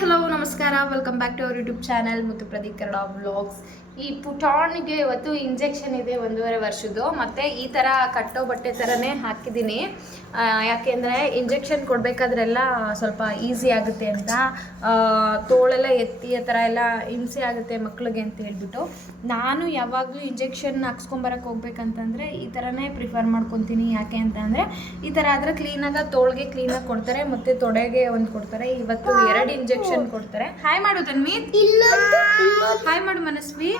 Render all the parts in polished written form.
Hello ನಮಸ್ಕಾರ, welcome back to our YouTube channel Muthu Pradeep Kannada vlogs. ಈ ಪುಟಾಣಿಗೆ ಇವತ್ತು ಇಂಜೆಕ್ಷನ್ ಇದೆ 1.5 ವರ್ಷದ್ದು. ಮತ್ತು ಈ ಥರ ಕಟ್ಟೋ ಬಟ್ಟೆ ಥರನೇ ಹಾಕಿದ್ದೀನಿ. ಯಾಕೆಂದರೆ ಇಂಜೆಕ್ಷನ್ ಕೊಡಬೇಕಾದ್ರೆಲ್ಲ ಸ್ವಲ್ಪ ಈಸಿ ಆಗುತ್ತೆ ಅಂತ, ತೋಳೆಲ್ಲ ಎತ್ತಿ ಆ ಥರ ಎಲ್ಲ ಹಿಂಸೆ ಆಗುತ್ತೆ ಮಕ್ಳಿಗೆ ಅಂತ ಹೇಳ್ಬಿಟ್ಟು ನಾನು ಯಾವಾಗಲೂ ಇಂಜೆಕ್ಷನ್ ಹಾಕ್ಸ್ಕೊಂಬರಕ್ಕೆ ಹೋಗ್ಬೇಕಂತಂದರೆ ಈ ಥರನೇ ಪ್ರಿಫರ್ ಮಾಡ್ಕೊತೀನಿ. ಯಾಕೆ ಅಂತಂದರೆ ಈ ಥರ ಆದರೆ ಕ್ಲೀನಾಗಿ ತೋಳಿಗೆ ಕ್ಲೀನಾಗಿ ಕೊಡ್ತಾರೆ ಮತ್ತು ತೊಡೆಗೆ ಒಂದು ಕೊಡ್ತಾರೆ. ಇವತ್ತು 2 ಇಂಜೆಕ್ಷನ್ ಕೊಡ್ತಾರೆ. ಹಾಯ್ ಮಾಡು ತನ್ವಿ, ಹಾಯ್ ಮಾಡು ಮನಸ್ವಿ,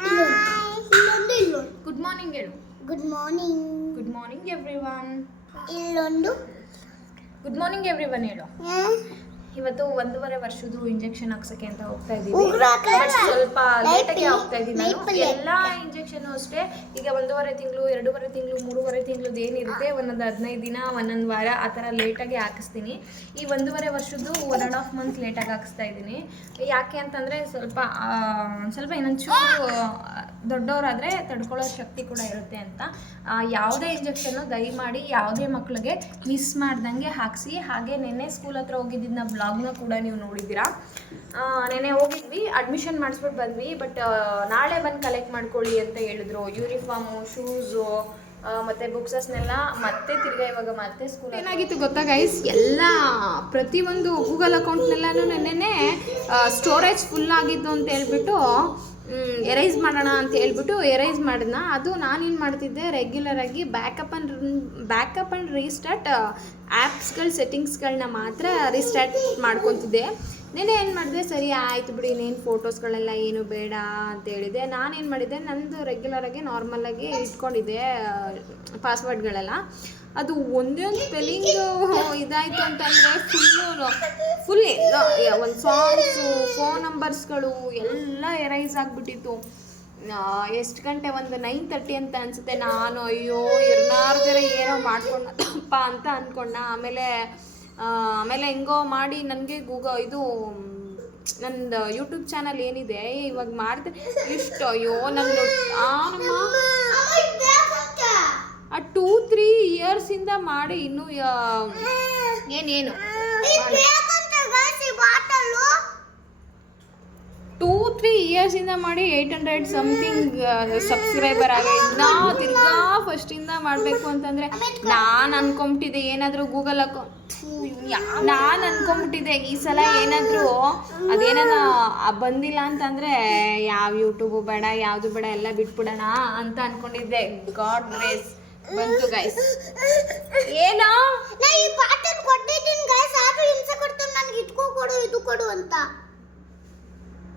ಗುಡ್ ಮಾರ್ನಿಂಗ್ ಹೇಳು. Good morning. Good morning everyone. ಇಲ್ಲೊಂದು ಗುಡ್ ಮಾರ್ನಿಂಗ್ ಎವ್ರಿವನ್ ಹೇಳು. ಇವತ್ತು 1.5 ವರ್ಷದ್ದು ಇಂಜೆಕ್ಷನ್ ಹಾಕ್ಸಕ್ಕೆ ಅಂತ ಹೋಗ್ತಾ ಇದ್ದೀವಿ. ಸ್ವಲ್ಪ ಲೇಟಾಗಿ ಹೋಗ್ತಾ ಇದ್ದೀನಿ ನಾನು. ಎಲ್ಲ ಇಂಜೆಕ್ಷನು ಅಷ್ಟೇ. ಈಗ 1.5 ತಿಂಗಳು, 2.5 ತಿಂಗಳು, 3.5 ತಿಂಗಳದ್ದು ಏನಿರುತ್ತೆ, ಒಂದೊಂದು 15 ದಿನ, ಒಂದೊಂದು ವಾರ ಆ ಥರ ಲೇಟಾಗಿ ಹಾಕಿಸ್ತೀನಿ. ಈ 1.5 ವರ್ಷದ್ದು 1.5 ಮಂತ್ ಲೇಟಾಗಿ ಹಾಕಿಸ್ತಾ ಇದ್ದೀನಿ. ಯಾಕೆ ಅಂತಂದರೆ ಸ್ವಲ್ಪ ಇನ್ನೊಂದು ಚೂರು ದೊಡ್ಡವರಾದರೆ ತಡ್ಕೊಳ್ಳೋ ಶಕ್ತಿ ಕೂಡ ಇರುತ್ತೆ ಅಂತ. ಯಾವುದೇ ಇಂಜೆಕ್ಷನ್ನು ದಯಮಾಡಿ ಯಾವುದೇ ಮಕ್ಕಳಿಗೆ ಮಿಸ್ ಮಾಡ್ದಂಗೆ ಹಾಕಿಸಿ. ಹಾಗೆ ನೆನ್ನೆ ಸ್ಕೂಲ್ ಹತ್ರ ಹೋಗಿದ್ದಿದ್ದು ಬ್ಲಾಗ್ನ ಕೂಡ ನೀವು ನೋಡಿದ್ದೀರಾ. ನೆನ್ನೆ ಹೋಗಿದ್ವಿ, ಅಡ್ಮಿಷನ್ ಮಾಡಿಸ್ಬಿಟ್ಟು ಬಂದ್ವಿ. ಬಟ್ ನಾಳೆ ಬಂದು ಕಲೆಕ್ಟ್ ಮಾಡ್ಕೊಳ್ಳಿ ಅಂತ ಹೇಳಿದ್ರು. ಯೂನಿಫಾರ್ಮು, ಶೂಸು ಮತ್ತು ಬುಕ್ಸಸ್ನೆಲ್ಲ ಮತ್ತೆ ತಿರ್ಗಾ ಇವಾಗ ಮತ್ತೆ ಸ್ಕೂಲ್. ಏನಾಗಿತ್ತು ಗೊತ್ತಾ ಗೈಸ್, ಎಲ್ಲ ಪ್ರತಿಯೊಂದು ಗೂಗಲ್ ಅಕೌಂಟ್ನೆಲ್ಲನೂ ನೆನ್ನೆ ಸ್ಟೋರೇಜ್ ಫುಲ್ ಆಗಿದ್ದು ಅಂತ ಹೇಳ್ಬಿಟ್ಟು ಎರೈಸ್ ಮಾಡೋಣ ಅಂತ ಹೇಳ್ಬಿಟ್ಟು ಎರೈಸ್ ಮಾಡಿದ್ನ. ಅದು ನಾನೇನು ಮಾಡ್ತಿದ್ದೆ, ರೆಗ್ಯುಲರಾಗಿ ಬ್ಯಾಕಪ್ ಆ್ಯಂಡ್ ರೀಸ್ಟಾರ್ಟ್ ಆ್ಯಪ್ಸ್ಗಳ ಸೆಟ್ಟಿಂಗ್ಸ್ಗಳನ್ನ ಮಾತ್ರ ರೀಸ್ಟಾರ್ಟ್ ಮಾಡ್ಕೊತಿದ್ದೆ. ನೆನೆ ಏನು ಮಾಡಿದೆ, ಸರಿ ಆಯಿತು ಬಿಡಿ, ಇನ್ನೇನು ಫೋಟೋಸ್ಗಳೆಲ್ಲ ಏನು ಬೇಡ ಅಂತ ಹೇಳಿದೆ. ನಾನೇನು ಮಾಡಿದ್ದೆ, ನಂದು ರೆಗ್ಯುಲರಾಗಿ ನಾರ್ಮಲಾಗಿ ಇಟ್ಕೊಂಡಿದ್ದೆ ಪಾಸ್ವರ್ಡ್ಗಳೆಲ್ಲ. ಅದು ಒಂದೇ ಒಂದು ಸ್ಪೆಲ್ಲಿಂಗ್ ಇದಾಯಿತು ಅಂತಂದರೆ ಫುಲ್ ಒಂದು ಸಾಂಗ್ಸು, ಫೋನ್ ನಂಬರ್ಸ್ಗಳು ಎಲ್ಲ ಎರೈಸ್ ಆಗಿಬಿಟ್ಟಿತ್ತು. ಎಷ್ಟು ಗಂಟೆ, ಒಂದು 9:30 ಅಂತ ಅನಿಸುತ್ತೆ. ನಾನು ಅಯ್ಯೋ ಇರ್ನಾರ್ದರೆ ಏನೋ ಮಾಡ್ಕೊಂಡಪ್ಪ ಅಂತ ಅಂದ್ಕೊಂಡ. ಆಮೇಲೆ ಹೆಂಗೋ ಮಾಡಿ ನನಗೆ ಇದು ನಂದು ಯೂಟ್ಯೂಬ್ ಚಾನಲ್ ಏನಿದೆ ಇವಾಗ ಮಾಡಿದೆ ಇಷ್ಟು. ಅಯ್ಯೋ ನನ್ನ ಆ 2-3 ಇಯರ್ಸಿಂದ ಮಾಡಿ ಇನ್ನೂ ಏನೇನು 2-3 ಇಯರ್ಸಿಂದ ಮಾಡಿ 800 ಸಮಥಿಂಗ್ ಸಬ್ಸ್ಕ್ರೈಬರ್ ಆಗ. ಇನ್ನೂ ತಿರ್ಗಾ ಫಸ್ಟಿಂದ ಮಾಡಬೇಕು ಅಂತಂದರೆ ನಾನು ಅಂದ್ಕೊಂಬಿಟ್ಟಿದ್ದೆ ಏನಾದರೂ ಗೂಗಲ್ ಅಕೌಂಟ್, ನಾನು ಅಂದ್ಕೊಂಬಿಟ್ಟಿದ್ದೆ ಈ ಸಲ ಏನಾದರೂ ಅದೇನಾನ ಬಂದಿಲ್ಲ ಅಂತಂದರೆ ಯಾವ ಯೂಟ್ಯೂಬು ಬೇಡ, ಯಾವುದು ಬೇಡ, ಎಲ್ಲ ಬಿಟ್ಬಿಡೋಣ ಅಂತ ಅಂದ್ಕೊಂಡಿದ್ದೆ. ಗಾಡ್ ಗ್ರೇಸ್ ಬಂತು ಗೈಸ್. ಏನೋ ನಾ ಈ ಪಾಠನ ಕೊಟ್ಟಿದ್ದೀನಿ ಗೈಸ್, ಆದ್ರೂ ಹಿಂಸೆ ಕೊಡ್ತಾರೆ ನನಗೆ. ಇಟ್ಕೋ ಕೊಡು, ಇದು ಕೊಡು ಅಂತ.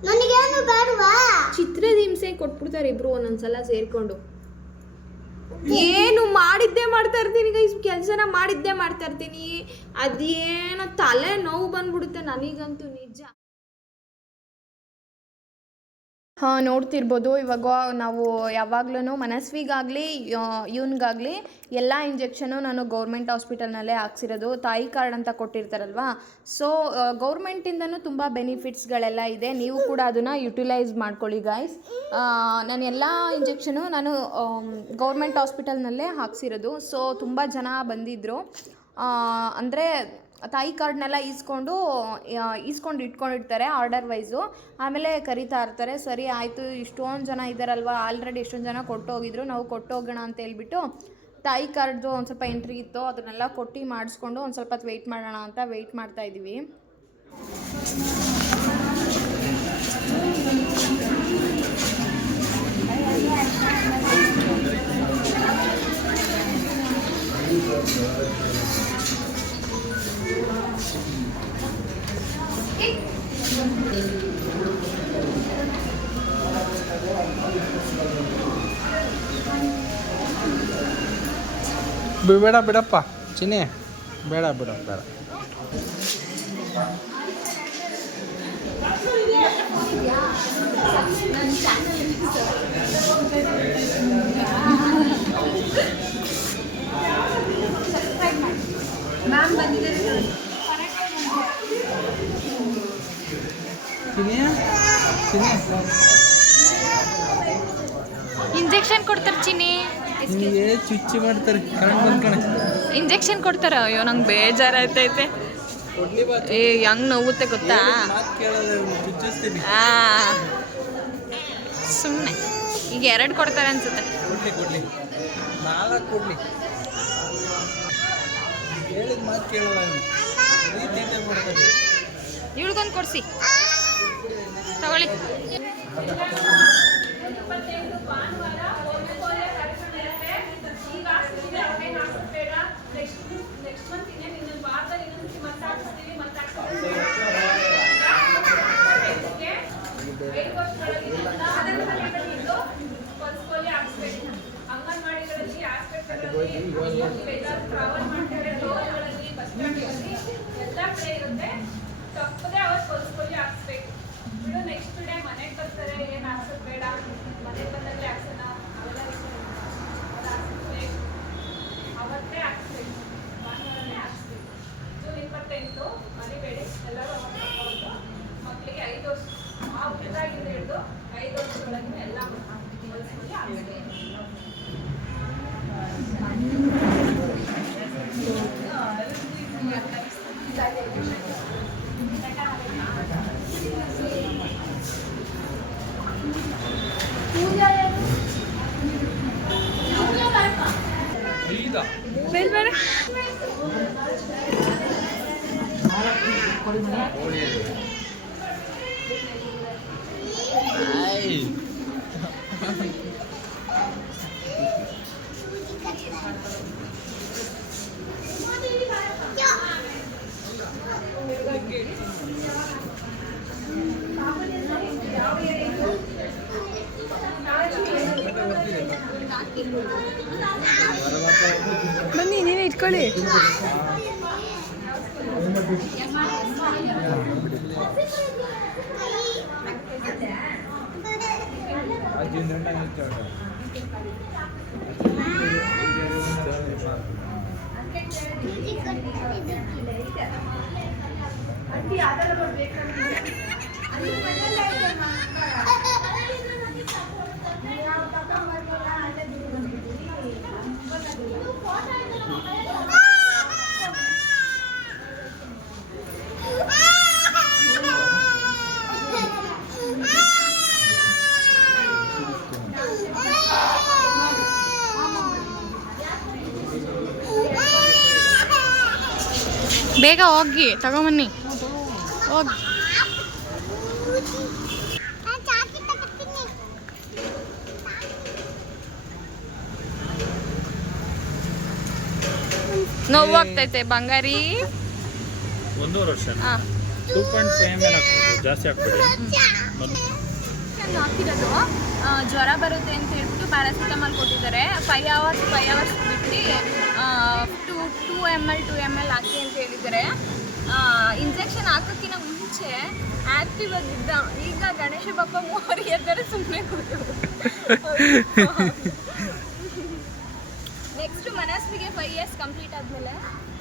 ನನಗೇನು ಬೇಡವಾ? ಚಿತ್ರದ ಹಿಂಸೆ ಕೊಟ್ಬಿಡ್ತಾರೆ ಇಬ್ರು ಒಂದೊಂದ್ಸಲ ಸೇರ್ಕೊಂಡು. ಏನು ಮಾಡಿದ್ದೇ ಮಾಡ್ತಾ ಇರ್ತೀನಿ ಗೈಸ್, ಕೆಲಸನ ಮಾಡಿದ್ದೇ ಮಾಡ್ತಾ ಇರ್ತೀನಿ. ಅದೇನೋ ತಲೆ ನೋವು ಬಂದ್ಬಿಡುತ್ತೆ ನನಗಂತೂ ನಿಜ. ನೋಡ್ತಿರ್ಬೋದು, ಇವಾಗ ನಾವು ಯಾವಾಗ್ಲೂ ಮನಸ್ವಿಗಾಗಲಿ ಇವನಿಗಾಗಲಿ ಎಲ್ಲ ಇಂಜೆಕ್ಷನು ನಾನು ಗೌರ್ಮೆಂಟ್ ಹಾಸ್ಪಿಟಲ್ನಲ್ಲೇ ಹಾಕ್ಸಿರೋದು. ತಾಯಿ ಕಾರ್ಡ್ ಅಂತ ಕೊಟ್ಟಿರ್ತಾರಲ್ವ, ಸೊ ಗೌರ್ಮೆಂಟಿಂದನೂ ತುಂಬ ಬೆನಿಫಿಟ್ಸ್ಗಳೆಲ್ಲ ಇದೆ. ನೀವು ಕೂಡ ಅದನ್ನು ಯುಟಿಲೈಸ್ ಮಾಡ್ಕೊಳ್ಳಿ ಗೈಸ್. ನಾನು ಎಲ್ಲ ಇಂಜೆಕ್ಷನು ನಾನು ಗೌರ್ಮೆಂಟ್ ಹಾಸ್ಪಿಟಲ್ನಲ್ಲೇ ಹಾಕ್ಸಿರೋದು. ಸೊ ತುಂಬ ಜನ ಬಂದಿದ್ದರು. ಅಂದರೆ ತಾಯಿ ಕಾರ್ಡ್ನೆಲ್ಲ ಈಸ್ಕೊಂಡು ಇಟ್ಕೊಂಡಿರ್ತಾರೆ ಆರ್ಡರ್ ವೈಸು. ಆಮೇಲೆ ಕರಿತಾ ಇರ್ತಾರೆ. ಸರಿ ಆಯಿತು, ಇಷ್ಟೊಂದು ಜನ ಇದ್ದಾರಲ್ವ, ಆಲ್ರೆಡಿ ಎಷ್ಟೊಂದು ಜನ ಕೊಟ್ಟೋಗಿದ್ರು, ನಾವು ಕೊಟ್ಟೋಗೋಣ ಅಂತ ಹೇಳ್ಬಿಟ್ಟು ತಾಯಿ ಕಾರ್ಡ್ದು ಒಂದು ಸ್ವಲ್ಪ ಎಂಟ್ರಿ ಇತ್ತು, ಅದನ್ನೆಲ್ಲ ಕೊಟ್ಟು ಮಾಡಿಸ್ಕೊಂಡು ಒಂದು ಸ್ವಲ್ಪ ಹೊತ್ತು ವೆಯ್ಟ್ ಮಾಡೋಣ ಅಂತ ವೆಯ್ಟ್ ಮಾಡ್ತಾಯಿದ್ದೀವಿ. ಬೇಡ ಬಿಡಪ್ಪ ಚಿನ್ನಿ, ಬೇಡ. ಮ್ಯಾಮ್ ಬಂದಿದ್ದಾರೆ. ಇಂಜೆಕ್ಷನ್ ಕೊಡ್ತಾರೆ ಚಿನ್ನಿ, ಚುಚ್ಚಿ ಮಾಡ್ತಾರೆ. ಇಂಜೆಕ್ಷನ್ ಕೊಡ್ತಾರ. ಅಯ್ಯೋ ನಂಗೆ ಬೇಜಾರಾಯ್ತೈತೆ. ಏ ಹೆಂಗ್ ನೋವುತ್ತೆ ಗೊತ್ತಾ? ಕೊಡ್ತೀನಿ ಸುಮ್ಮನೆ ಈಗ 2 ಕೊಡ್ತಾರೆ ಅನ್ಸುತ್ತೆ. ಕೊಡ್ಲಿ 4 ಕೊಡ್ಲಿ. ಹೇಳಿದ ಮಾತು ಕೇಳಲ್ಲ ತೀಟೆ ಮಾಡ್ತಾರೆ. ಇವಳಿಗೊಂದು ಕೊಡಿಸಿ ತಗೊಳ್ಳಿ. ತಪ್ಪದೆ ಅವತ್ತು ಹೊಲ್ಸ್ಕೊಳ್ಳಿ ಹಾಕ್ಸ್ಬೇಕು ಬಿಡು. ನೆಕ್ಸ್ಟ್ ಡೇ ಮನೆಗೆ ಬರ್ತಾರೆ ಏನು ಹಾಕ್ಸೋದು ಬೇಡ, ಮನೆಗೆ ಬಂದಾಗಲೇ ಹಾಕ್ಸೋಣ ಅವೆಲ್ಲ ಅದು ಹಾಕ್ಸ್ಬೇಕು, ಅವತ್ತೇ ಹಾಕ್ಸ್ಬೇಕು, ಭಾನುವಾರನೇ ಹಾಕ್ಸ್ಬೇಕು. ಜೂನ್ 28 ಮರಿಬೇಡಿ ಎಲ್ಲರೂ ಅವತ್ತು ಮಕ್ಕಳಿಗೆ 5 ವರ್ಷ ಆ ಹುಟ್ಟಿದಾಗಿಂದ ಹಿಡಿದು 5 ವರ್ಷದೊಳಗಿನ ಎಲ್ಲ ಹೊಲ್ಸ್ಕೊಳ್ಳಿ ಹಾಕ್ಸ್ಬೇಕು. ಬನ್ನಿ ನೀವೇ ಇಟ್ಕೊಳ್ಳಿ. ಬೇಗ ಹೋಗಿ ತಗೊಂಬನ್ನಿ ಹೋಗಿ. ನೋವಾಗ್ತೈತೆ ಬಂಗಾರಿ. 1.5 ವರ್ಷ 2.5 ml ಹಾಕ್ಬೋದು, ಜಾಸ್ತಿ ಹಾಕ್ಬೇಡಿ. ಹಾಕಿರೋದು ಜ್ವರ ಬರುತ್ತೆ ಅಂತ ಹೇಳ್ಬಿಟ್ಟು ಪ್ಯಾರಾಸಿಟಮಾಲ್ ಕೊಟ್ಟಿದ್ದಾರೆ. 5 hours ಬಿಟ್ಟು 2 ml ಹಾಕಿ ಅಂತ ಹೇಳಿದ್ದಾರೆ. ಇಂಜೆಕ್ಷನ್ ಹಾಕೋಕ್ಕಿಂತ ಮುಂಚೆ ಆ್ಯಕ್ಟಿವ್ ಆಗಿದ್ದ, ಈಗ ಗಣೇಶ ಬಪ್ಪ ಮೋರಿ ಎದ್ದರೆ ಸುಮ್ಮನೆ ಕೂತು. ನೆಕ್ಸ್ಟ್ ಮನಸ್ವಿಗೆ 5 years ಕಂಪ್ಲೀಟ್ ಆದಮೇಲೆ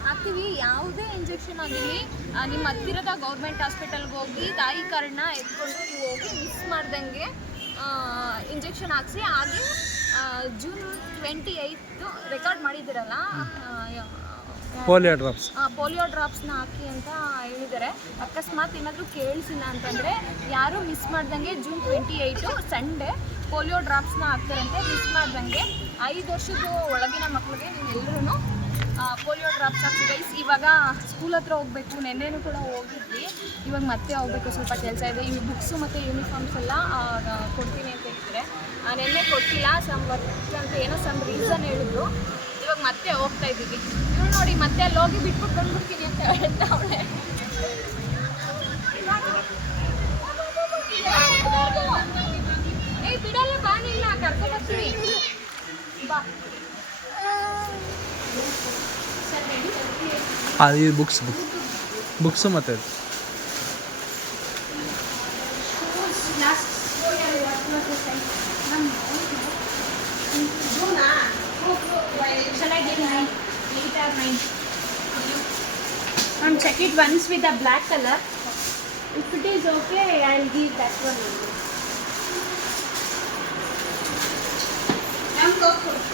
ಹಾಕ್ತೀವಿ. ಯಾವುದೇ ಇಂಜೆಕ್ಷನ್ ಆಗಿರಲಿ ನಿಮ್ಮ ಹತ್ತಿರದ ಗೌರ್ಮೆಂಟ್ ಹಾಸ್ಪಿಟಲ್ಗೆ ಹೋಗಿ ತಾಯಿ ಕಾರ್ಡ್ನ ಎತ್ಕೊಂಡು ನೀವು ಹೋಗಿ ಮಿಸ್ ಮಾಡ್ದಂಗೆ ಇಂಜೆಕ್ಷನ್ ಹಾಕ್ಸಿ. ಹಾಗೆ ಜೂನ್ 28 ರೆಕಾರ್ಡ್ ಮಾಡಿದ್ದೀರಲ್ಲ ಪೋಲಿಯೋ ಡ್ರಾಪ್ಸ್ನ ಹಾಕಿ ಅಂತ ಹೇಳಿದ್ದಾರೆ. ಅಕಸ್ಮಾತ್ ಏನಾದರೂ ಕೇಳಿಸಿಲ್ಲ ಅಂತಂದರೆ ಯಾರೂ ಮಿಸ್ ಮಾಡ್ದಂಗೆ ಜೂನ್ 28 ಸಂಡೇ ಪೋಲಿಯೋ ಡ್ರಾಪ್ಸ್ನ ಹಾಕ್ತಾರಂತೆ. ಮಿಸ್ ಮಾಡ್ದಂಗೆ 5 ವರ್ಷದ ಒಳಗಿನ ಮಕ್ಕಳಿಗೆ ನೀವೆಲ್ಲರೂ ಪೋಲಿಯೋ ಡ್ರಾಪ್ಸ್ ಹಾಕ್ಸಿ ಗೈಸ್. ಇವಾಗ ಸ್ಕೂಲ್ ಹತ್ರ ಹೋಗಬೇಕು. ನೆನ್ನೆನೂ ಕೂಡ ಹೋಗಿದ್ವಿ, ಇವಾಗ ಮತ್ತೆ ಹೋಗಬೇಕು, ಸ್ವಲ್ಪ ಕೆಲಸ ಇದೆ. ಈ ಬುಕ್ಸು ಮತ್ತು ಯೂನಿಫಾರ್ಮ್ಸ್ ಎಲ್ಲ ಕೊಡ್ತೀನಿ ಅಂತ ಹೇಳ್ತಾರೆ. ನೆನ್ನೆ ಕೊಟ್ಟಿಲ್ಲ, ಸಮ್ ವರ್ಕ್ ಅಂತ ಏನೋ ಸಮ್ ರೀಸನ್ ಹೇಳಿದ್ರು. ಇವಾಗ ಮತ್ತೆ ಹೋಗ್ತಾ ಇದ್ದೀವಿ. ಇವಳು ನೋಡಿ ಮತ್ತೆ ಅಲ್ಲಿ ಹೋಗಿ ಬಿಟ್ಬಿಟ್ಟು ಬಂದ್ಬಿಡ್ತೀನಿ ಅಂತ ಹೇಳ್ತಾ ಅವಳೆ. ಏಯ್ ಬಿಡಲ್ಲ, ಬಾನಿಲ್ಲ, ಕರ್ಕೊಂಡ್ಬರ್ತೀನಿ ಬಾ. ಈ ಬುಕ್ಸ್ ಮತ್ತೆ check it once with a black color. If it is okay, I'll give that one only. Go for it.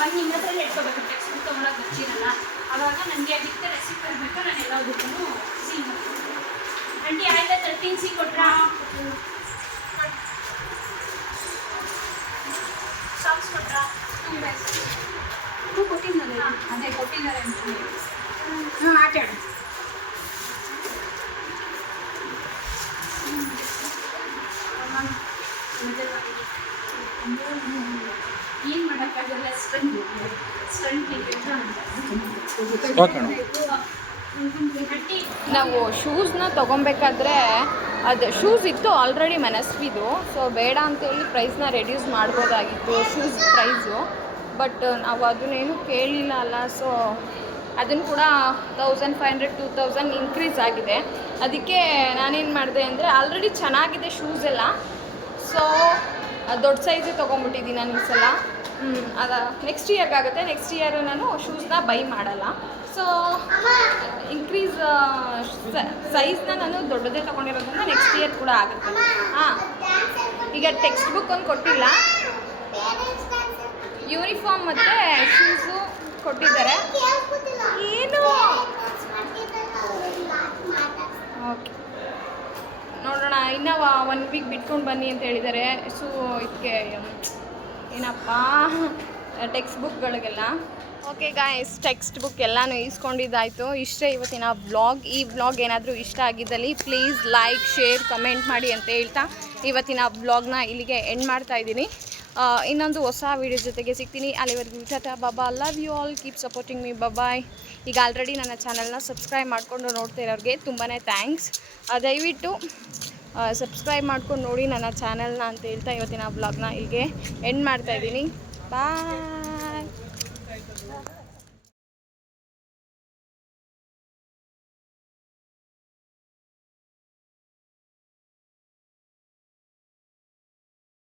ಬಂದು ನಿಮ್ಮ ಹತ್ರ ಇಟ್ಕೋಬೇಕು ಟೆಕ್ಸ್ಟ್ ಬುಕ್ ತೊಗೊಳಕ್ಕೆ ಬರ್ತೀರಲ್ಲ ಆವಾಗ ನನಗೆ ವಿತ್ ರೆಸಿಪ್ಟ್ ಬರಬೇಕು ನಾನು ಎಲ್ಲದಕ್ಕೂ ಸಿ ಆಂಟಿ ಆಯ್ತಾ 13C ಕೊಟ್ರಾ ಸಾಕ್ಸ್ ಕೊಟ್ರಾ ಕೊಟ್ಟಿದ್ದಾರೆ ಅದೇ ಕೊಟ್ಟಿದ್ದಾರೆ ಅಂತ ಹಾಂ ಆಟಾಡು ಏನು ಮಾಡೋಕ್ಕಾಗಲ್ಲ ನಾವು ಶೂಸ್ನ ತೊಗೊಬೇಕಾದ್ರೆ ಅದು ಶೂಸ್ ಇತ್ತು ಆಲ್ರೆಡಿ ಮನಸ್ವಿದು, ಸೊ ಬೇಡ ಅಂತೇಳಿ ಪ್ರೈಸ್ನ ರೆಡ್ಯೂಸ್ ಮಾಡ್ಬೋದಾಗಿತ್ತು ಶೂಸ್ ಪ್ರೈಸು. ಬಟ್ ನಾವು ಅದನ್ನೇನು ಕೇಳಲಿಲ್ಲ ಅಲ್ಲ, ಸೊ ಅದನ್ನು ಕೂಡ 1500 2000 ಇನ್ಕ್ರೀಸ್ ಆಗಿದೆ. ಅದಕ್ಕೆ ನಾನೇನು ಮಾಡಿದೆ ಅಂದರೆ ಆಲ್ರೆಡಿ ಚೆನ್ನಾಗಿದೆ ಶೂಸ್ ಎಲ್ಲ, ಸೊ ದೊಡ್ಡ ಸೈಜೇ ತೊಗೊಂಬಿಟ್ಟಿದ್ದೀನಿ ನಾನು ಈ ಸಲ. ಅದು ನೆಕ್ಸ್ಟ್ ಇಯರ್ಗಾಗುತ್ತೆ. ನೆಕ್ಸ್ಟ್ ಇಯರ್ ನಾನು ಶೂಸ್ನ ಬೈ ಮಾಡಲ್ಲ. ಸೊ ಇನ್ಕ್ರೀಸ್ ಸೈಜ್ನ ನಾನು ದೊಡ್ಡದೇ ತೊಗೊಂಡಿರೋದ್ರಿಂದ ನೆಕ್ಸ್ಟ್ ಇಯರ್ ಕೂಡ ಆಗುತ್ತೆ. ಹಾಂ, ಈಗ ಟೆಕ್ಸ್ಟ್ ಬುಕ್ ಒಂದು ಕೊಟ್ಟಿಲ್ಲ, ಯೂನಿಫಾರ್ಮ್ ಮತ್ತು ಶೂಸು ಕೊಟ್ಟಿದ್ದಾರೆ. ಏನು ಓಕೆ ನೋಡೋಣ, ಇನ್ನೂ 1 ವೀಕ್ ಬಿಟ್ಕೊಂಡು ಬನ್ನಿ ಅಂತ ಹೇಳಿದ್ದಾರೆ. ಸೊ ಇದಕ್ಕೆ ಏನಪ್ಪ ಟೆಕ್ಸ್ಟ್ ಬುಕ್ಗಳಿಗೆಲ್ಲ ಓಕೆ ಗಾಯ್ಸ್, ಟೆಕ್ಸ್ಟ್ ಬುಕ್ ಎಲ್ಲನೂ ಈಸ್ಕೊಂಡಿದ್ದಾಯಿತು. ಇಷ್ಟೇ ಇವತ್ತಿನ ವ್ಲಾಗ್. ಈ ವ್ಲಾಗ್ ಏನಾದರೂ ಇಷ್ಟ ಆಗಿದ್ದಲ್ಲಿ ಪ್ಲೀಸ್ ಲೈಕ್, ಶೇರ್, ಕಮೆಂಟ್ ಮಾಡಿ ಅಂತ ಹೇಳ್ತಾ ಇವತ್ತಿನ ವ್ಲಾಗ್ನ ಇಲ್ಲಿಗೆ ಎಂಡ್ ಮಾಡ್ತಾಯಿದ್ದೀನಿ. ಇನ್ನೊಂದು ಹೊಸ ವೀಡಿಯೋ ಜೊತೆಗೆ ಸಿಗ್ತೀನಿ. ಅಲ್ಲಿವರೆಗೂ ಟಾಟಾ ಬಾಬಾ, love you all, keep supporting me, bye. ಈಗ ಆಲ್ರೆಡಿ ನನ್ನ ಚಾನಲ್ನ ಸಬ್ಸ್ಕ್ರೈಬ್ ಮಾಡಿಕೊಂಡು ನೋಡ್ತಾ ಇರೋರಿಗೆ ತುಂಬಾ ಥ್ಯಾಂಕ್ಸ್. ದಯವಿಟ್ಟು ಸಬ್ಸ್ಕ್ರೈಬ್ ಮಾಡ್ಕೊಂಡು ನೋಡಿ ನನ್ನ ಚಾನಲ್ನ ಅಂತ ಹೇಳ್ತಾ ಇವತ್ತಿನ ವ್ಲಾಗ್ನ ಇಲ್ಲಿಗೆ ಎಂಡ್ ಮಾಡ್ತಾಯಿದ್ದೀನಿ. ಬಾಯ್.